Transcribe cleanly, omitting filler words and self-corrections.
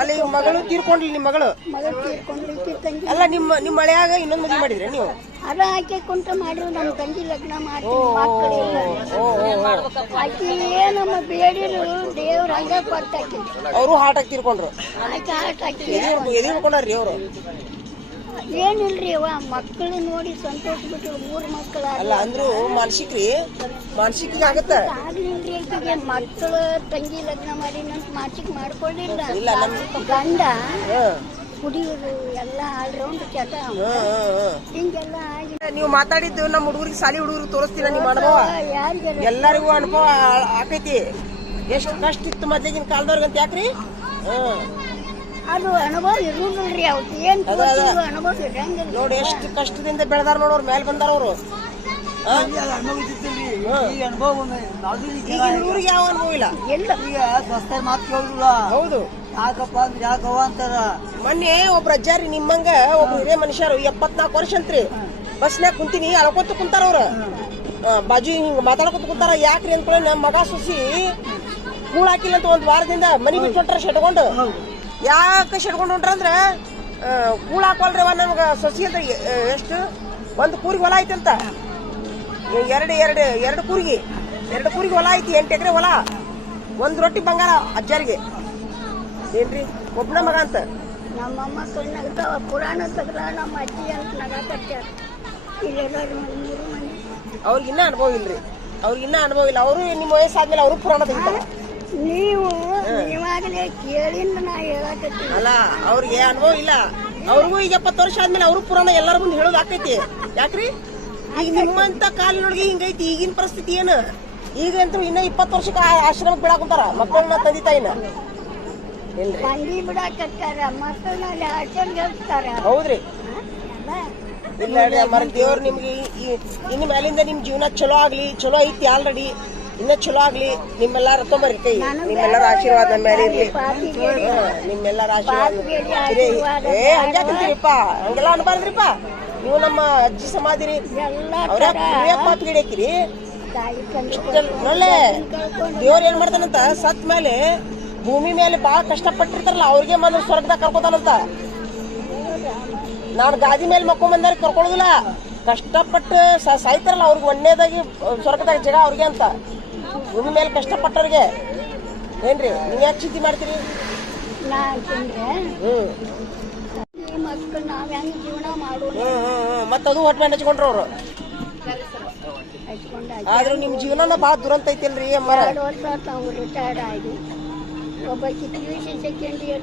ಅಲ್ಲಿ ಮಗಳು ತೀರ್ಕೊಂಡ್ಲಿ ನಿಮ್ಮ ಮಗಳು ಮಗಳು ತೀರ್ಕೊಂಡ್ಲಿಕ್ಕೆ ತಂಗಿ ಅಲ್ಲ ನಿಮ್ಮ ಮಳೆಯಾಗ ಇನ್ನೊಂದು ಮದುವೆ ಮಾಡಿದ್ರಿ ನೀವು ಅದ ಆಕೆ ಕುಂಟ ಮಾಡಿದ್ರು ನಮ್ಮ ತಂಗಿ ಲಗ್ನ ಮಾಡ್ತೀವಿ ಮಕ್ಕಳು ಆಕೆ ನಮ್ಮ ಬೇಡಿರು ದೇವ್ರ ಹಂಗ ಕೊಟ್ಟಾಕಿ ಅವರು ಹಾರ್ಟ್ ಆಗಿ ತೀರ್ಕೊಂಡ್ರು ಆಕೆ ಆಟ ಆಕಿ ಎದಿ ಹಿಡ್ಕೊಂಡ್ರಿ ಅವರು ಏನಿಲ್ರಿ ಅವ ಮಕ್ಕಳು ನೋಡಿ ಸಂತೋಷ ಬಿಟ್ಟು 3 ಮಕ್ಕಳು ಅಲ್ಲ ಅಂದ್ರು ಮಾನಸಿಕ ಆಗತ್ತ ಆಗ್ಲಿಲ್ರಿ ಆಕೆಗೆ ಮಕ್ಕಳು ತಂಗಿ ಲಗ್ನ ಮಾಡಿ ಮಾನಸಿಕ ಮಾಡ್ಕೊಳ್ಳಿಲ್ಲ ಗಂಡ ಕುಡಿಯೋದು ಎಲ್ಲ ಆಲ್ರೌಂಡ್ ಚಟ ಹಿಂಗೆಲ್ಲ ಆಗಿ ನೀವು ಮಾತಾಡಿದ್ದು ನಮ್ಮ ಹುಡುಗರಿಗೆ ಸಾಲಿ ಹುಡುಗರಿಗೆ ತೋರಿಸ್ತೀರ ನಿಮ್ಮ ಅನುಭವ ಎಲ್ಲರಿಗೂ ಅನುಭವ ಆಕೈತಿ ಎಷ್ಟು ಕಷ್ಟ ಇತ್ತು ಮೊದ್ಲಿಗಿನ ಕಾಲದವ್ರಿಗಂತ ಯಾಕ್ರಿ ಅದು ಅನುಭವ ಇರುದಿಲ್ರಿ ಅವ್ರು ಏನ್ ಅನುಭವ ಇರಂಗಿಲ್ಲ ನೋಡಿ ಎಷ್ಟು ಕಷ್ಟದಿಂದ ಬೆಳೆದಾರ ನೋಡೋರು ಮೇಲೆ ಬಂದಾರ ಅವರು ಊರಿಗೆ ಯಾವ ಅನುಭವ ಇಲ್ಲ ಹೌದು ಯಾಕಪ್ಪ ಅಂದ್ರೆ ಯಾಕವ್ವ ಅಂತಾರ ಮೊನ್ನೆ ಒಬ್ರ ಅಜ್ಜಾರಿ ನಿಮ್ಮಂಗ ಒಬ್ರು ಹಿರಿಯ ಮನುಷ್ಯರು 74 ವರ್ಷ ಅಂತ್ರಿ ಬಸ್ನ್ಯಾಗ ಕುಂತೀನಿ ಅಳ್ಕೊತ ಕುಂತಾರ ಅವ್ರ ಬಾಜು ಹಿಂಗ ಮಾತಾಡ್ಕೊತ ಕುಂತಾರ ಯಾಕ್ರಿ ಅಂದ್ಕೊಳ್ಳಿ ನಮ್ಮ ಮಗ ಸುಸಿ ಕೂಳ್ ಹಾಕಿಲ್ಲ ಅಂತ 1 ವಾರದಿಂದ ಮನಿ ಬಿಟ್ಟು ಹೊಂಟ್ರ ಶೆಟ್ಕೊಂಡು ಯಾಕೆ ಶೆಟ್ಕೊಂಡು ಹೊಂಟ್ರಂದ್ರ ಕೂಳ್ ಹಾಕೋಲ್ರಿ ನಮ್ಗ ಸೊಸಿ ಅಂತ ಎಷ್ಟು 1 ಕೂರಿಗೆ ಹೊಲ ಐತಿ ಅಂತ ಎರಡು ಕೂರಿಗೆ ಹೊಲ ಐತಿ 8 ಎಕರೆ ಹೊಲ 1 ರೊಟ್ಟಿ ಬಂಗಾರ ಅಜ್ಜಾರಿಗೆ ಏನ್ರಿ ಒಬ್ಬನ ಮಗ ಅಂತ ನಮ್ಮಮ್ಮ ಕಣ್ಣಾಗ್ತಾವ ಪುರಾಣ ತಗಲ ನಮ್ಮ ಅಜ್ಜಿ ಅಂತ ನಗಾಕತ್ಯಾರ ಇಲ್ಲೆಲ್ಲರೂ 3 ಮಂದಿ ಅವ್ರಿಗಿನ್ನ ಅನುಭವ ಇಲ್ರಿ ಅವ್ರಿಗಿನ್ನ ಅನುಭವ ಇಲ್ಲ ಅವರು ನಿಮ್ಮ ವಯಸ್ಸಾದ್ಮೇಲೆ ಅವರು ಪುರಾಣ ತೆಗಿತಾರ ನೀವಾಗಲೇ ಕೇಳಿಂದ ನಾ ಹೇಳಕತ್ತೀನಿ ಅಲ್ಲ ಅವ್ರಿಗೆ ಅನುಭವ ಇಲ್ಲ ಅವ್ರಿಗೂ ಈಗ 70 ವರ್ಷ ಆದ್ಮೇಲೆ ಅವರು ಪುರಾಣ ಎಲ್ಲರ ಮುಂದೆ ಹೇಳೋದು ಆಕೈತಿ ಯಾಕ್ರಿ ಈಗ ನಿಮ್ಮಂತ ಕಾಲಿನೊಳಗೆ ಹಿಂಗೈತಿ ಈಗಿನ ಪರಿಸ್ಥಿತಿ ಏನು ಈಗ ಅಂತೂ ಇನ್ನ 20 ವರ್ಷಕ್ಕೆ ಆಶ್ರಮಕ್ಕೆ ಬಿಡಾಕುಂತಾರ ಮಕ್ಕಳನ್ನ ತಂದಿ ತಾಯಿನ ಮಂದಿ ಬಿಡಾಕತ್ತಾರ ಮಕ್ಕಳನ್ನ ಆಚರಣೆ ಹೇಳ್ತಾರ ಹೌದ್ರಿ ಇಲ್ಲ ಮರ ದೇವ್ರು ನಿಮ್ಗೆ ಇನ್ನು ಮೇಲಿಂದ ನಿಮ್ ಜೀವನ ಚಲೋ ಆಗ್ಲಿ ಚಲೋ ಐತಿ ಆಲ್ರೆಡಿ ಇನ್ನ ಚಲೋ ಆಗ್ಲಿ ನಿಮ್ಮೆಲ್ಲಾರ ತೊಂಬರಿ ಕೈ ನಿಮ್ಮೆಲ್ಲರ ಆಶೀರ್ವಾದ ನಮ್ಮ ಮೇಲೆ ಇರ್ಲಿ ನಿಮ್ಮೆಲ್ಲರ ಆಶೀರ್ವಾದ ಹಂಗ್ಯಾಕಂತೀರಿಪ್ಪ ಹಂಗೆಲ್ಲ ಅನ್ಬಾರ್ದ್ರಿಪ್ಪ ನೀವು ನಮ್ಮ ಅಜ್ಜಿ ಸಮಾಧಿರಿ ಅವ್ರ ಪಾತ್ ಗಿಡ ಹಾಕಿರಿ ಒಳ್ಳೆ ದೇವ್ರ ಏನ್ ಮಾಡ್ತಾನಂತ ಸತ್ ಮೇಲೆ ಭೂಮಿ ಮೇಲೆ ಬಾಳ ಕಷ್ಟಪಟ್ಟಿರ್ತಾರಲ್ಲ ಅವ್ರಿಗೆ ಮೊದಲು ಸ್ವರ್ಗದಾಗ ಕರ್ಕೋತಾನಂತ ನಾನು ಗಾದಿ ಮೇಲೆ ಮಕ್ಕೊಂಡ್ ಬಂದಾರ ಕರ್ಕೊಳ್ಳೋದಿಲ್ಲ ಕಷ್ಟಪಟ್ಟು ಸಾಯ್ತಾರಲ್ಲ ಅವ್ರಿಗೆ ಒಳ್ಳೇದಾಗಿ ಸ್ವರ್ಗದಾಗ ಜಾಗ ಅವ್ರಿಗೆ ಅಂತ ಭೂಮಿ ಮೇಲೆ ಕಷ್ಟಪಟ್ಟವ್ರಿಗೆ ಏನ್ರಿ ನೀವ್ ಯಾಕೆ ಚಿಂತೆ ಮಾಡ್ತೀರಿ ಮತ್ತದು ಹೊಟ್ಟೆ ಮೇಲೆ ಹಚ್ಕೊಂಡ್ರ ಅವ್ರು ಆದ್ರೂ ನಿಮ್ ಜೀವನ ಬಾಳ ದುರಂತ ಐತಿಲ್ರಿ ರಿಟೈರ್ಡ್ ಆಗಿ ಒಬ್ಬ PUC ಸೆಕೆಂಡ್ ಇಯರ್